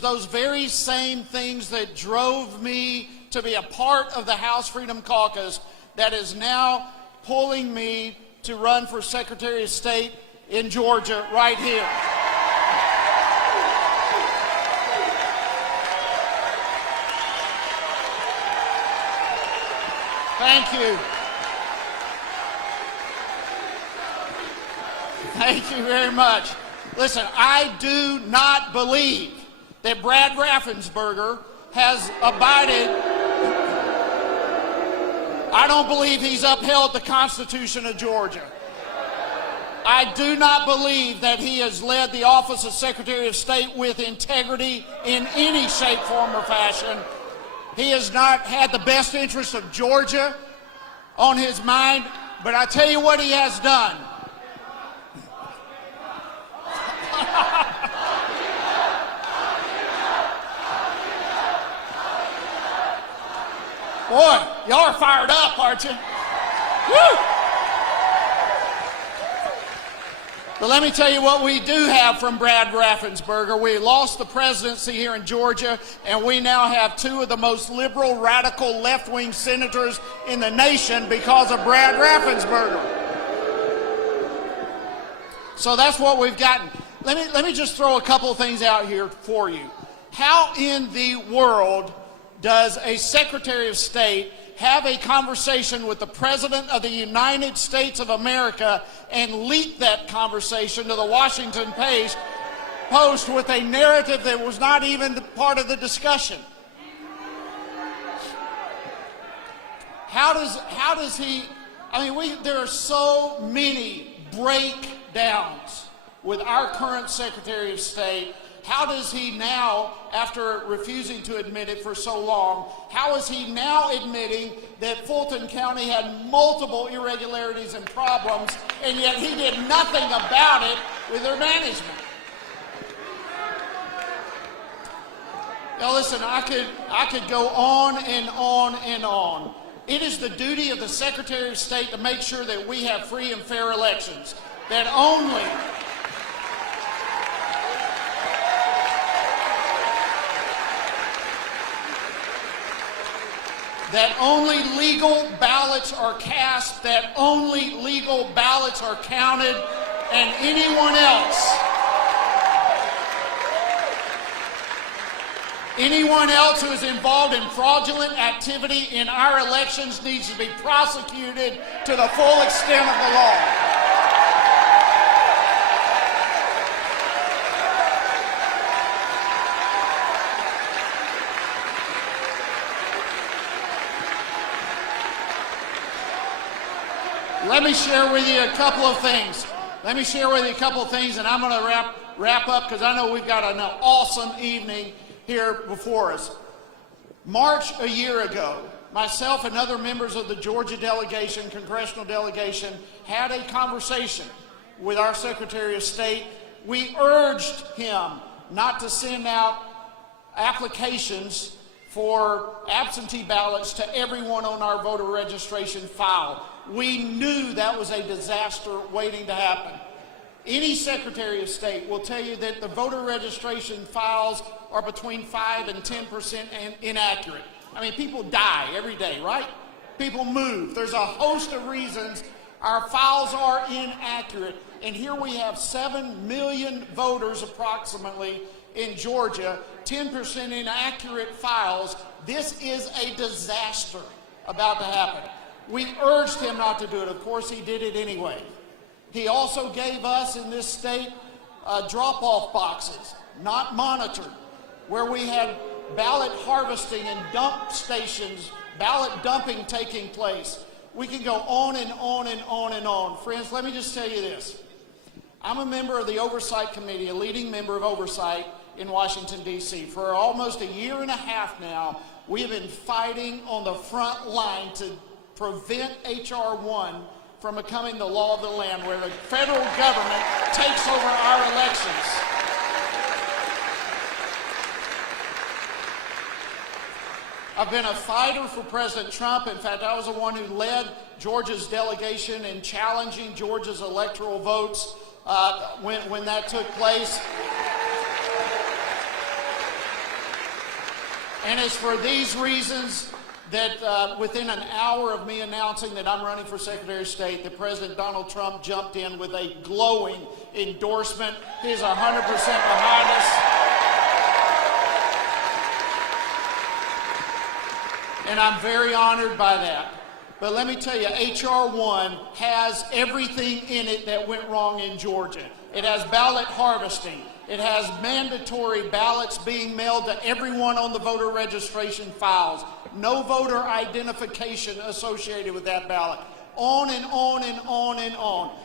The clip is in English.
is those very same things that drove me to be a part of the House Freedom Caucus that is now pulling me to run for Secretary of State in Georgia right here. Thank you. Thank you very much. Listen, I do not believe that Brad Raffensperger has abided. I don't believe he's upheld the Constitution of Georgia. I do not believe that he has led the office of Secretary of State with integrity in any shape, form, or fashion. He has not had the best interest of Georgia on his mind, but I tell you what he has done. Boy, y'all are fired up, aren't you? Woo! But let me tell you what we do have from Brad Raffensperger. We lost the presidency here in Georgia, and we now have two of the most liberal, radical, left-wing senators in the nation because of Brad Raffensperger. So that's what we've gotten. Let me just throw a couple of things out here for you. How in the world does a Secretary of State have a conversation with the President of the United States of America and leak that conversation to the Washington Post with a narrative that was not even part of the discussion? How does he, there are so many breakdowns with our current Secretary of State. How does he now, after refusing to admit it for so long, how is he now admitting that Fulton County had multiple irregularities and problems, and yet he did nothing about it with their management? Now listen, I could go on and on and on. It is the duty of the Secretary of State to make sure that we have free and fair elections, that only legal ballots are cast, that only legal ballots are counted, and anyone else who is involved in fraudulent activity in our elections needs to be prosecuted to the full extent of the law. Let me share with you a couple of things. And I'm going to wrap up because I know we've got an awesome evening here before us. March a year ago, myself and other members of the Georgia delegation, congressional delegation, had a conversation with our Secretary of State. We urged him not to send out applications for absentee ballots to everyone on our voter registration file. We knew that was a disaster waiting to happen. Any Secretary of State will tell you that the voter registration files are between 5 and 10% inaccurate. People die every day, right? People move. There's a host of reasons our files are inaccurate. And here we have 7 million voters approximately in Georgia, 10% inaccurate files. This is a disaster about to happen. We urged him not to do it. Of course, he did it anyway. He also gave us in this state drop-off boxes, not monitored, where we had ballot harvesting and dump stations, ballot dumping taking place. We can go on and on and on and on. Friends, let me just tell you this. I'm a member of the Oversight Committee, a leading member of Oversight in Washington, D.C. For almost a year and a half now, we have been fighting on the front line to prevent H.R. 1 from becoming the law of the land, where the federal government takes over our elections. I've been a fighter for President Trump. In fact, I was the one who led Georgia's delegation in challenging Georgia's electoral votes when that took place. And it's for these reasons that within an hour of me announcing that I'm running for Secretary of State, that President Donald Trump jumped in with a glowing endorsement. He's 100% behind us. And I'm very honored by that. But let me tell you, H.R. 1 has everything in it that went wrong in Georgia. It has ballot harvesting. It has mandatory ballots being mailed to everyone on the voter registration files. No voter identification associated with that ballot. On and on and on and on.